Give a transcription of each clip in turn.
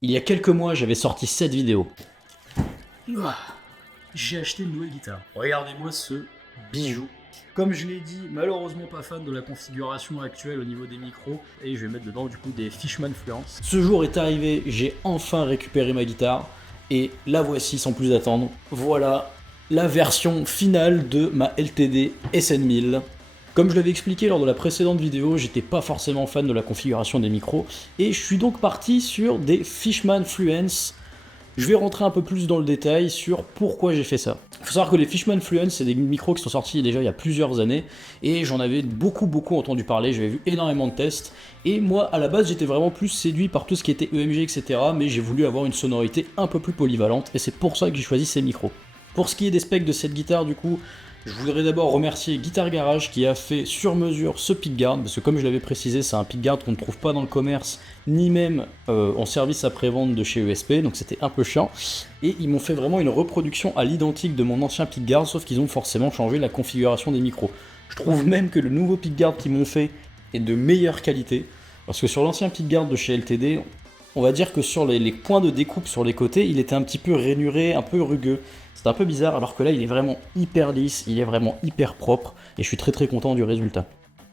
Il y a quelques mois, j'avais sorti cette vidéo. Ouah, j'ai acheté une nouvelle guitare. Regardez-moi ce bijou. Comme je l'ai dit, malheureusement pas fan de la configuration actuelle au niveau des micros, et je vais mettre dedans du coup des Fishman Fluence. Ce jour est arrivé, j'ai enfin récupéré ma guitare, et la voici sans plus attendre. Voilà la version finale de ma LTD SN1000. Comme je l'avais expliqué lors de la précédente vidéo, j'étais pas forcément fan de la configuration des micros, et je suis donc parti sur des Fishman Fluence. Je vais rentrer un peu plus dans le détail sur pourquoi j'ai fait ça. Il faut savoir que les Fishman Fluence, c'est des micros qui sont sortis déjà il y a plusieurs années, et j'en avais beaucoup entendu parler, j'avais vu énormément de tests, et moi à la base j'étais vraiment plus séduit par tout ce qui était EMG, etc., mais j'ai voulu avoir une sonorité un peu plus polyvalente, et c'est pour ça que j'ai choisi ces micros. Pour ce qui est des specs de cette guitare, du coup, je voudrais d'abord remercier Guitar Garage qui a fait sur mesure ce pickguard, parce que comme je l'avais précisé, c'est un pickguard qu'on ne trouve pas dans le commerce, ni même en service après-vente de chez ESP, donc c'était un peu chiant. Et ils m'ont fait vraiment une reproduction à l'identique de mon ancien pickguard, sauf qu'ils ont forcément changé la configuration des micros. Je trouve même que le nouveau pickguard qu'ils m'ont fait est de meilleure qualité, parce que sur l'ancien pickguard de chez LTD, on va dire que sur les points de découpe sur les côtés, il était un petit peu rainuré, un peu rugueux. C'est un peu bizarre, alors que là, il est vraiment hyper lisse, il est vraiment hyper propre, et je suis très content du résultat.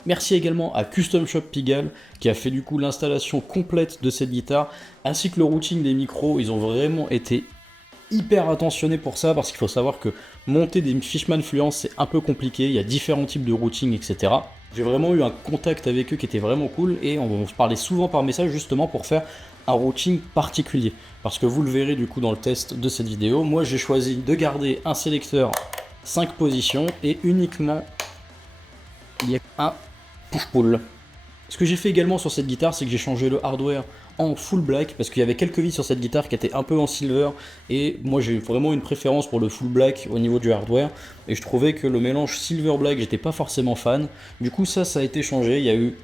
Merci également à Custom Shop Pigalle, qui a fait du coup l'installation complète de cette guitare, ainsi que le routing des micros. Ils ont vraiment été hyper attentionnés pour ça, parce qu'il faut savoir que monter des Fishman Fluence, c'est un peu compliqué, il y a différents types de routing, etc. J'ai vraiment eu un contact avec eux qui était vraiment cool, et on se parlait souvent par message justement pour faire un routing particulier. Parce que vous le verrez du coup dans le test de cette vidéo, moi j'ai choisi de garder un sélecteur 5 positions et uniquement il y a un push-pull. Ce que j'ai fait également sur cette guitare, c'est que j'ai changé le hardware en full black, parce qu'il y avait quelques vis sur cette guitare qui étaient un peu en silver, et moi j'ai vraiment une préférence pour le full black au niveau du hardware, et je trouvais que le mélange silver-black, j'étais pas forcément fan. Du coup ça a été changé, il y a eu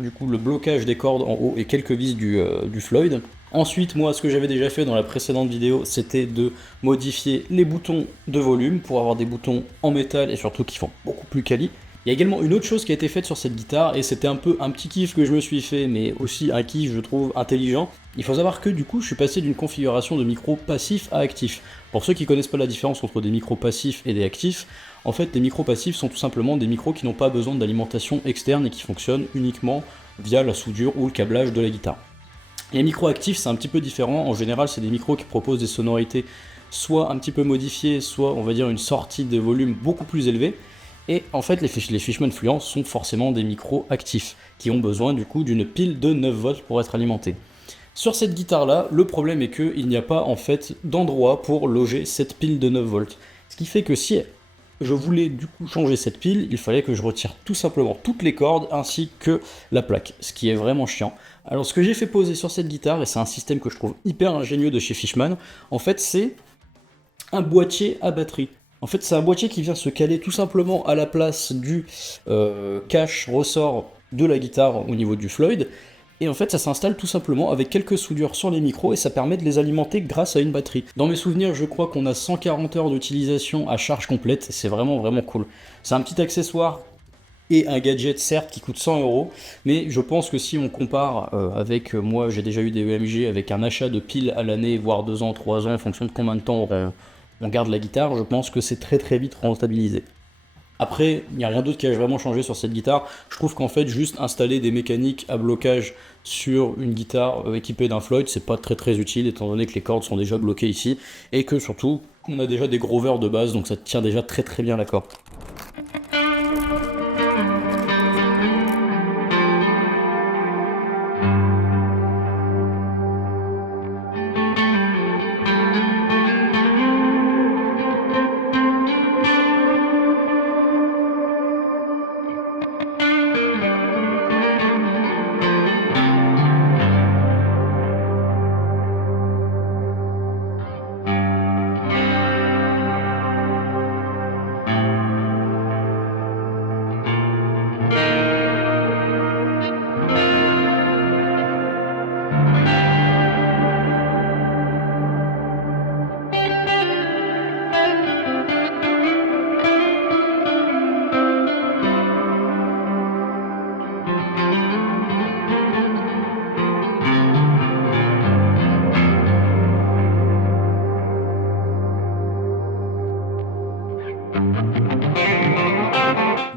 du coup le blocage des cordes en haut et quelques vis du Floyd. Ensuite, moi, ce que j'avais déjà fait dans la précédente vidéo, c'était de modifier les boutons de volume pour avoir des boutons en métal et surtout qui font beaucoup plus quali. Il y a également une autre chose qui a été faite sur cette guitare, et c'était un peu un petit kiff que je me suis fait, mais aussi un kiff, je trouve, intelligent. Il faut savoir que du coup, je suis passé d'une configuration de micro passif à actif. Pour ceux qui connaissent pas la différence entre des micros passifs et des actifs, en fait, les micros passifs sont tout simplement des micros qui n'ont pas besoin d'alimentation externe et qui fonctionnent uniquement via la soudure ou le câblage de la guitare. Les micros actifs, c'est un petit peu différent. En général, c'est des micros qui proposent des sonorités soit un petit peu modifiées, soit on va dire une sortie de volume beaucoup plus élevée. Et en fait, les Fishman Fluence sont forcément des micros actifs, qui ont besoin du coup d'une pile de 9 volts pour être alimentés. Sur cette guitare-là, le problème est qu'il n'y a pas en fait d'endroit pour loger cette pile de 9 volts. Ce qui fait que si je voulais du coup changer cette pile, il fallait que je retire tout simplement toutes les cordes ainsi que la plaque, ce qui est vraiment chiant. Alors ce que j'ai fait poser sur cette guitare, et c'est un système que je trouve hyper ingénieux de chez Fishman, en fait c'est un boîtier à batterie. En fait, c'est un boîtier qui vient se caler tout simplement à la place du cache ressort de la guitare au niveau du Floyd. Et en fait, ça s'installe tout simplement avec quelques soudures sur les micros et ça permet de les alimenter grâce à une batterie. Dans mes souvenirs, je crois qu'on a 140 heures d'utilisation à charge complète. C'est vraiment cool. C'est un petit accessoire et un gadget certes qui coûte 100 euros, mais je pense que si on compare avec moi, j'ai déjà eu des EMG avec un achat de piles à l'année, voire 2 ans, 3 ans, en fonction de combien de temps on garde la guitare, je pense que c'est très vite rentabilisé. Après, il n'y a rien d'autre qui a vraiment changé sur cette guitare. Je trouve qu'en fait, juste installer des mécaniques à blocage sur une guitare équipée d'un Floyd, c'est pas très utile, étant donné que les cordes sont déjà bloquées ici, et que surtout, on a déjà des grovers de base, donc ça tient déjà très bien la corde.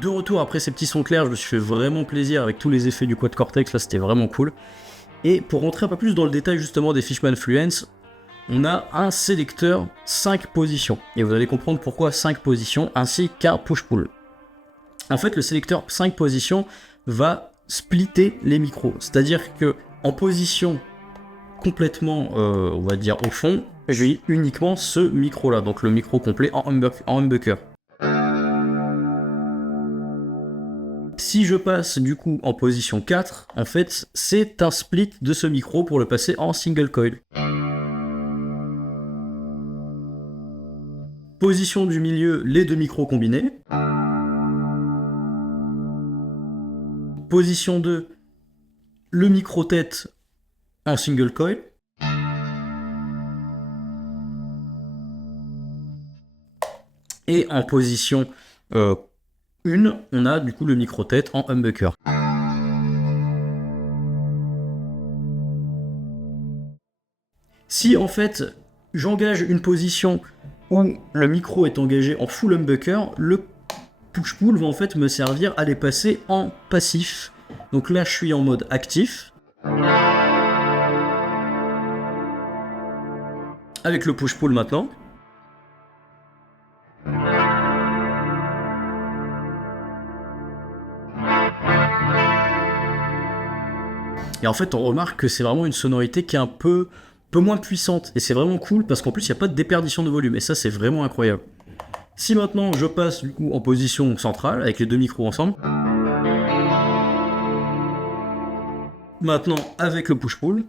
De retour après ces petits sons clairs, je me suis fait vraiment plaisir avec tous les effets du Quad Cortex, là c'était vraiment cool. Et pour rentrer un peu plus dans le détail justement des Fishman Fluence, on a un sélecteur 5 positions. Et vous allez comprendre pourquoi 5 positions, ainsi qu'un push-pull. En fait, le sélecteur 5 positions va splitter les micros. C'est-à-dire que en position complètement, on va dire au fond, j'ai uniquement ce micro-là, donc le micro complet en humbucker. Si je passe du coup en position 4, en fait, c'est un split de ce micro pour le passer en single coil. Position du milieu, les deux micros combinés. Position 2, le micro-tête en single coil. Et en position 1, on a du coup le micro-tête en humbucker. Si en fait j'engage une position où le micro est engagé en full humbucker, le push-pull va en fait me servir à les passer en passif. Donc là je suis en mode actif. Avec le push-pull maintenant. Et en fait, on remarque que c'est vraiment une sonorité qui est un peu moins puissante. Et c'est vraiment cool parce qu'en plus, il n'y a pas de déperdition de volume. Et ça, c'est vraiment incroyable. Si maintenant, je passe du coup en position centrale avec les deux micros ensemble. Maintenant, avec le push-pull.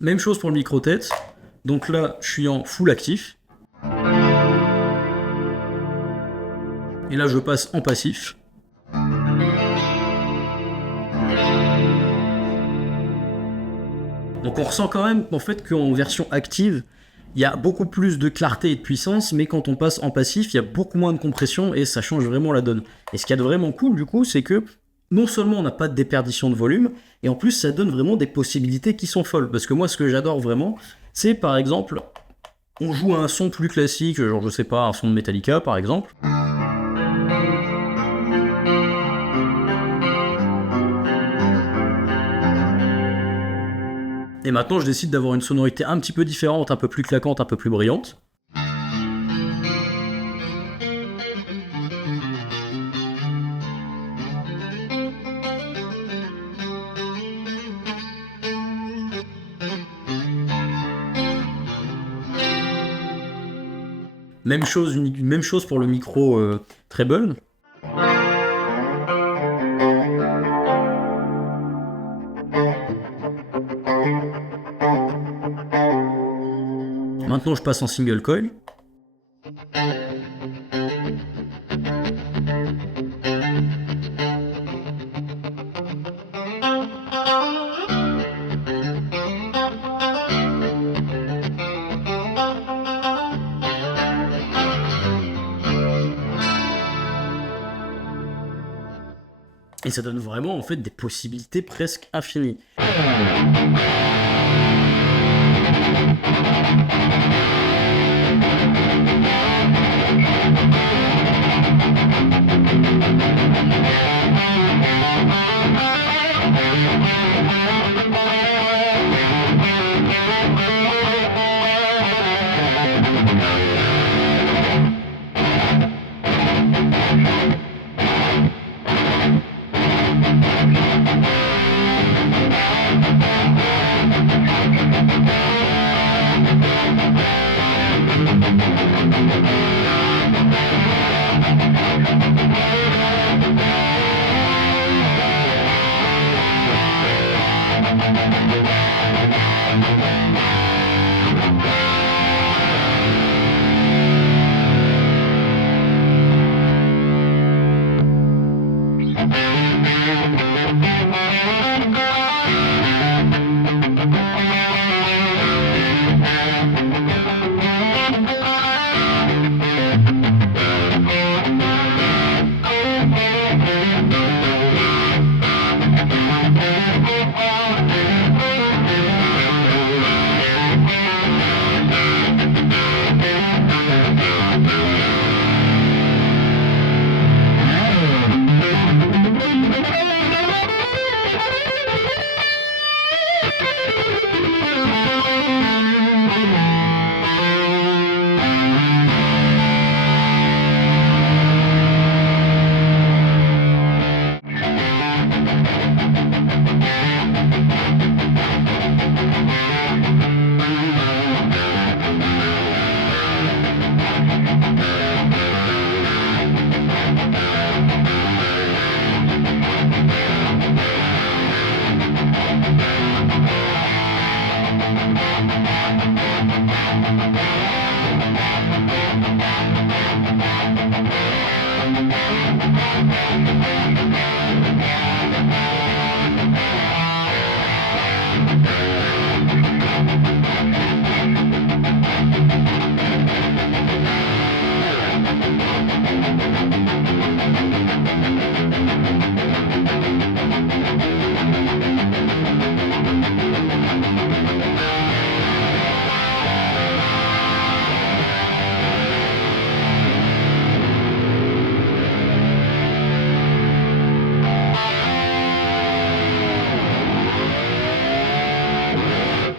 Même chose pour le micro-tête. Donc là, je suis en full actif. Et là, je passe en passif. Donc on ressent quand même en fait qu'en version active, il y a beaucoup plus de clarté et de puissance, mais quand on passe en passif, il y a beaucoup moins de compression et ça change vraiment la donne. Et ce qu'il y a de vraiment cool du coup, c'est que non seulement on n'a pas de déperdition de volume, et en plus ça donne vraiment des possibilités qui sont folles. Parce que moi, ce que j'adore vraiment, c'est par exemple, on joue à un son plus classique, genre je sais pas, un son de Metallica par exemple. Et maintenant, je décide d'avoir une sonorité un petit peu différente, un peu plus claquante, un peu plus brillante. Même chose pour le micro treble. Maintenant, je passe en single coil. Et ça donne vraiment en fait des possibilités presque infinies.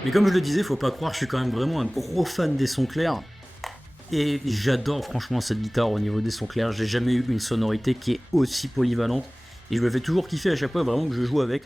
Mais comme je le disais, faut pas croire, je suis quand même vraiment un gros fan des sons clairs. Et j'adore franchement cette guitare au niveau des sons clairs. J'ai jamais eu une sonorité qui est aussi polyvalente. Et je me fais toujours kiffer à chaque fois vraiment que je joue avec.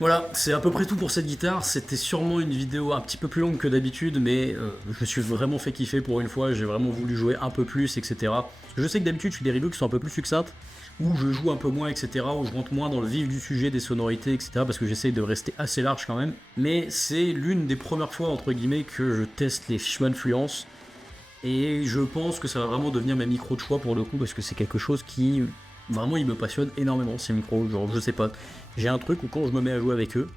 Voilà, c'est à peu près tout pour cette guitare. C'était sûrement une vidéo un petit peu plus longue que d'habitude, mais je me suis vraiment fait kiffer pour une fois. J'ai vraiment voulu jouer un peu plus, etc. Je sais que d'habitude, je fais des reviews qui sont un peu plus succinctes, où je joue un peu moins, etc., où je rentre moins dans le vif du sujet, des sonorités, etc., parce que j'essaye de rester assez large quand même. Mais c'est l'une des premières fois, entre guillemets, que je teste les Fishman Fluence. Et je pense que ça va vraiment devenir mes micros de choix pour le coup, parce que c'est quelque chose qui, vraiment, il me passionne énormément, ces micros. Genre, je sais pas, j'ai un truc où quand je me mets à jouer avec eux,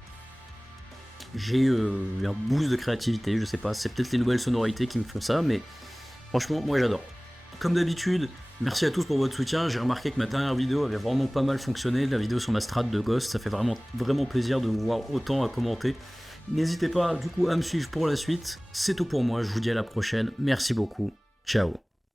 j'ai un boost de créativité, je sais pas, c'est peut-être les nouvelles sonorités qui me font ça, mais franchement, moi j'adore. Comme d'habitude, merci à tous pour votre soutien. J'ai remarqué que ma dernière vidéo avait vraiment pas mal fonctionné, la vidéo sur ma strat de Ghost, ça fait vraiment plaisir de vous voir autant à commenter. N'hésitez pas du coup à me suivre pour la suite. C'est tout pour moi, je vous dis à la prochaine. Merci beaucoup. Ciao.